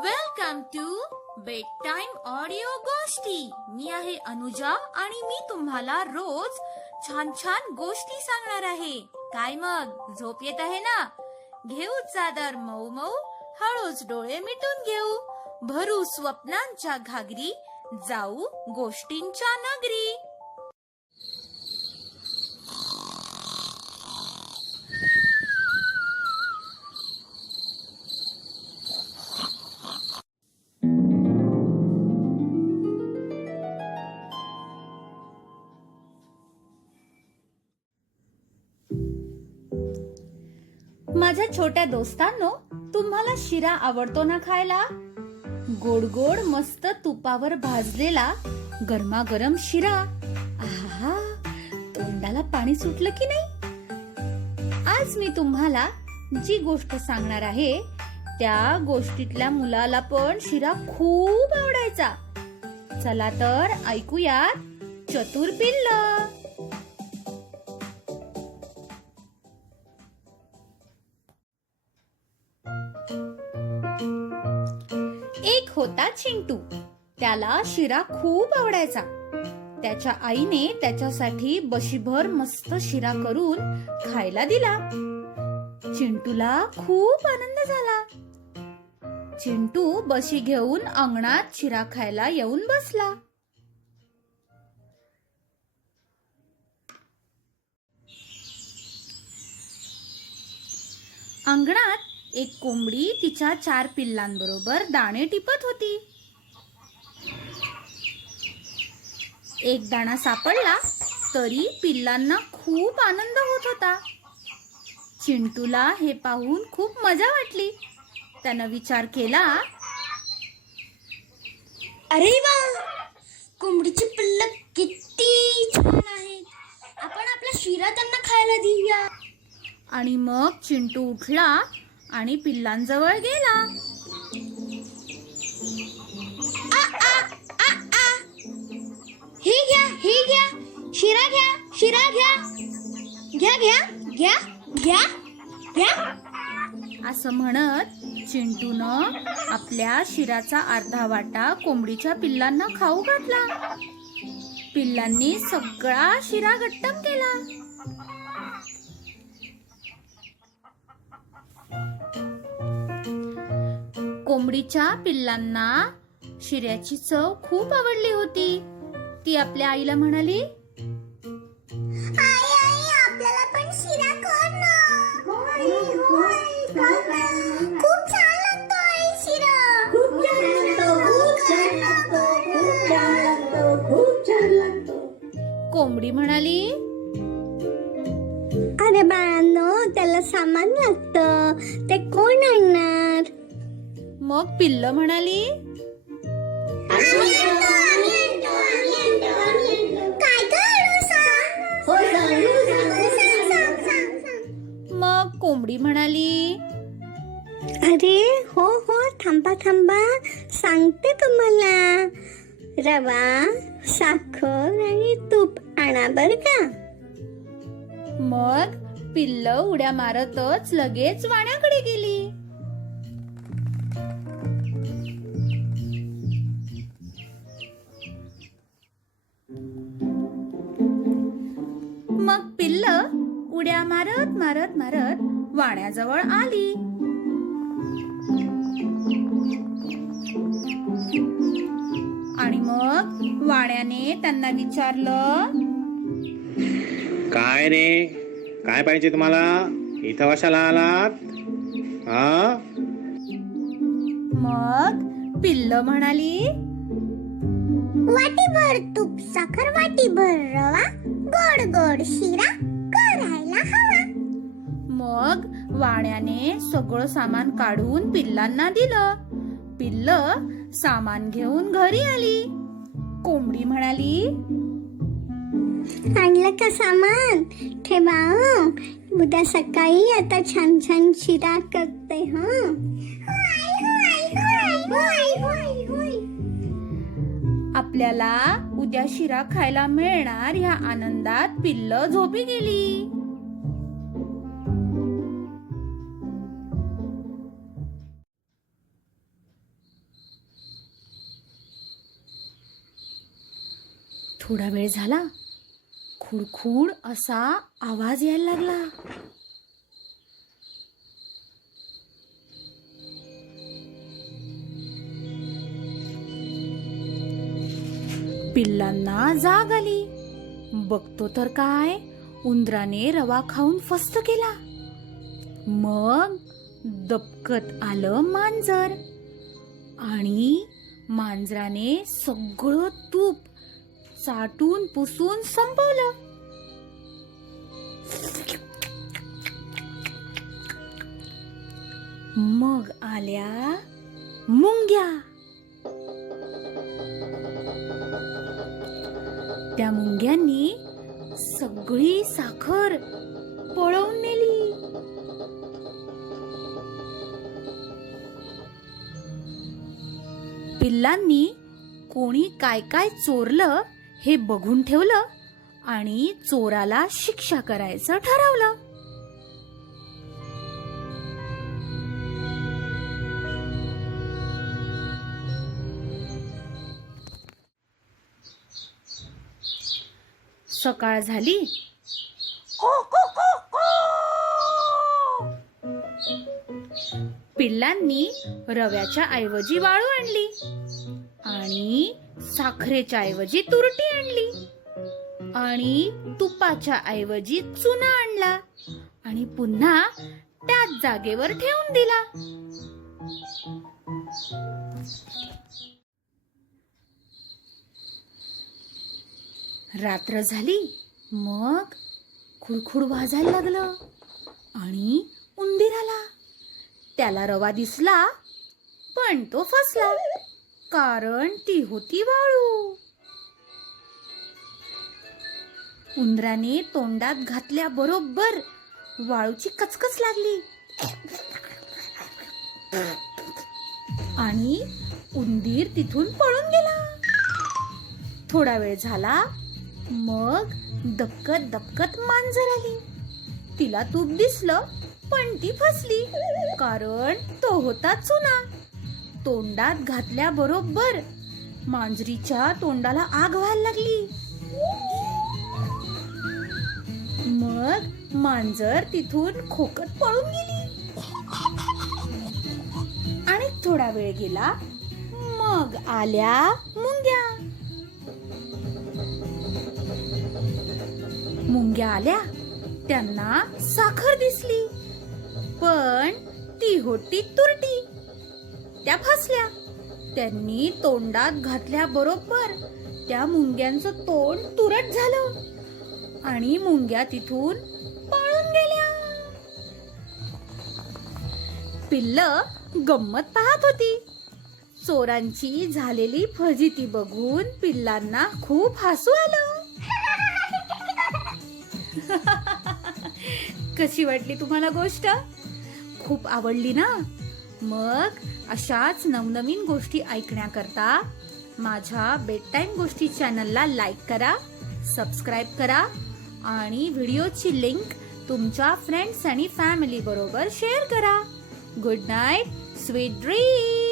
Welcome to bed time audio गोष्टी मी आहे अनुजा आणि मी तुम्हाला रोज छान छान गोष्टी सांगणार आहे. काय मग? झोप येत आहे ना? घेऊ चादर मऊ मऊ हळूच डोळे मिटून घेऊ. भरू स्वप्नांच्या घागरी जाऊ गोष्टींच्या नगरी. छोट्या दोस्तांनो तुम्हाला शिरा आवडतो ना खायला? गोड गोड मस्त तुपावर भाजलेला गरमागरम शिरा. आहा तोंडाला पाणी सुटलं की नाही? आज मी तुम्हाला जी गोष्ट सांगणार आहे त्या गोष्टीतल्या मुलाला पण शिरा खूप आवडायचा. चला तर ऐकूयात चतुर पिल्ल. होता चिंटू. त्याला शिरा खूप आवडायचा. त्याच्या आईने त्याच्यासाठी बशीभर मस्त शिरा करून खायला दिला. चिंटूला खूप आनंद झाला. चिंटू बशी घेऊन अंगणात शिरा खायला येऊन बसला. अंगणात एक कोंबडी तिच्या चार पिल्लांबरोबर दाणे टिपत होती. एक दाणा सापडला तरी पिल्लांना खूप आनंद होत होता. चिंटूला हे पाहून खूप मजा वाटली. त्यानं विचार केला अरे वा! कोंबडीची पिल्ल किती छान आहेत. आपण आपला शिरा त्यांना खायला देऊया. आणि मग चिंटू उठला आणि पिल्लांजवळ गेला. हे घ्या हे घ्या. शिरा घ्या शिरा घ्या. घ्या घ्या घ्या घ्या घ्या. असं म्हणत चिंटूनं आपल्या शिराचा अर्धा वाटा कोंबडीच्या पिल्लांना खाऊ घातला. पिल्लांनी सगळा शिरा गट्टम केला. कोंबडीच्या पिल्लांना शिऱ्याची चव खूप आवडली होती. ती आपल्या आईला म्हणाली आई आई आपल्याला पण शिरा कर ना. होय होय कर ना. खूप छान लागतो आई शिरा. खूप छान लागतो खूप छान लागतो खूप छान लागतो खूप छान लागतो. कोंबडी म्हणाली अरे बाळांनो त्याला सामान लागतं. ते कोण आणणार? मग पिल्ल म्हणाली? मग कोंबडी म्हणाली? अरे हो हो थांबा थांबा. सांगते तुम्हाला. रवा साखर आणि तूप आणा बर का? मग पिल्ल उड्या मारतच लगेच वाण्याकडे गेली. मग पिल्ल उड्या मारत मारत मारत वाण्याजवळ आली. आणि मग वाण्याने त्यांना विचारलं काय रे? काय पाहिजे तुम्हाला? इथं कशाला आलात? हा? मग पिल्ल म्हणाली वाटीभर तूप साखर वाटीभर रवा गोड गोड शिरा करायला हवा. मग वाण्याने सगळं सामान काढून पिल्लांना दिलं. पिल्ल सामान घेऊन घरी आली. कोंबडी म्हणाली आणलं का सामान? ठेवा हं. उद्या सकाळी आता छान छान शिरा करते हं. आपल्याला उद्या शिरा खायला मिळणार ह्या आनंदात पिल्ल झोपी गेली. थोडा वेळ झाला. खुडखुड असा आवाज यायला लागला. पिल्लांना जाग आली. बघतो तर काय उंदराने रवा खाऊन फस्त केला. मग दबकत आलं मांजर. आणि मांजराने सगळं तूप चाटून पुसून संपवलं. मग आल्या मुंग्या. त्या मुंग्यांनी सगळी साखर पळवून नेली. पिल्लांनी कोणी काय काय चोरलं हे बघून ठेवलं आणि चोराला शिक्षा करायचं ठरवलं. सकाळ झाली? पिल्लांनी रव्याच्या ऐवजी वाळू आणली आणि साखरेच्या ऐवजी तुरटी आणली आणि तुपाच्या ऐवजी चुना आणला आणि पुन्हा त्याच जागेवर ठेवून दिला. रात्र झाली मग खुडखुड वाजायला लागलं आणि उंदीर आला. त्याला रवा दिसला पण तो फसला कारण ती होती वाळू. उंदराने तोंडात घातल्या बरोबर वाळूची कचकच लागली. आणि उंदीर तिथून पळून गेला. थोडा वेळ झाला मग दबकत दबकत मांजर आली. तिला तूप दिसलं पण ती फसली कारण तो होता चुना. तोंडात घातल्या बरोबर मांजरीच्या तोंडाला आग व्हायला लागली. मग मांजर तिथून खोकत पळून गेली. आणि थोडा वेळ गेला मग आल्या मुंग्या आल्या. त्यांना साखर दिसली. पण ती होती तुरटी. त्या फसल्या. त्यांनी तोंडात घातल्या बरोबर त्या मुंग्यांचं तोंड तुरट झालं आणि मुंग्या तिथून पळून गेल्या. पिल्ल गंमत पाहत होती. चोरांची झालेली फजिती बघून पिल्लांना खूप हसू आलं. कशी वाटली तुम्हाला गोष्ट? खूप आवडली ना? मग अशाच नवनवीन गोष्टी ऐकण्याकरता माझ्या बेडटाईम गोष्टी चॅनलला लाईक करा सबस्क्राईब करा आणि व्हिडिओची लिंक तुमच्या फ्रेंड्स आणि फॅमिली बरोबर शेअर करा. Good night sweet dream